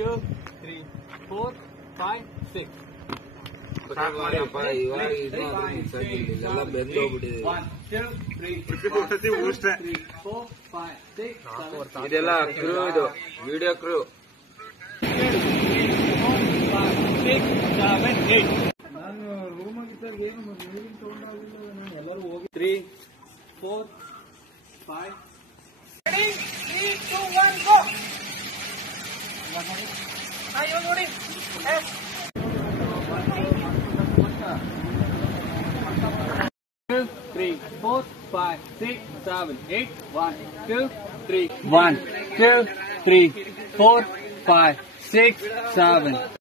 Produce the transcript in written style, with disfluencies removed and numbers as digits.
2, 3, 4, 5, 6. Start ಮಾಡಿಯಪ್ಪ ಇವಾಗ ಇದು ಎಲ್ಲ ಬೆಂದೋಗ್ಬಿಟ್ಟಿದೆ. 1, 2, 3, 4, 5, 6, 7. ಇದೆಲ್ಲ ಕ್ರೂ, ಇದು ವಿಡಿಯೋ ಕ್ರೂ. ನಾನು ರೂಮಾಗಿದ್ದಾಗ ಏನು ನೀರಿನ ತಗೊಂಡಾಗಿಲ್ಲ, ನಾನು ಎಲ್ಲರೂ ಹೋಗಿ 3, 4, 5. Ready? 3, 2, 1, go! ಇವಾಗ ನೋಡಿ. 2, 3, 4, 5, 6, 7, 8. 1, 2, 3. 1, 2, 3, 4, 5, 6, 7.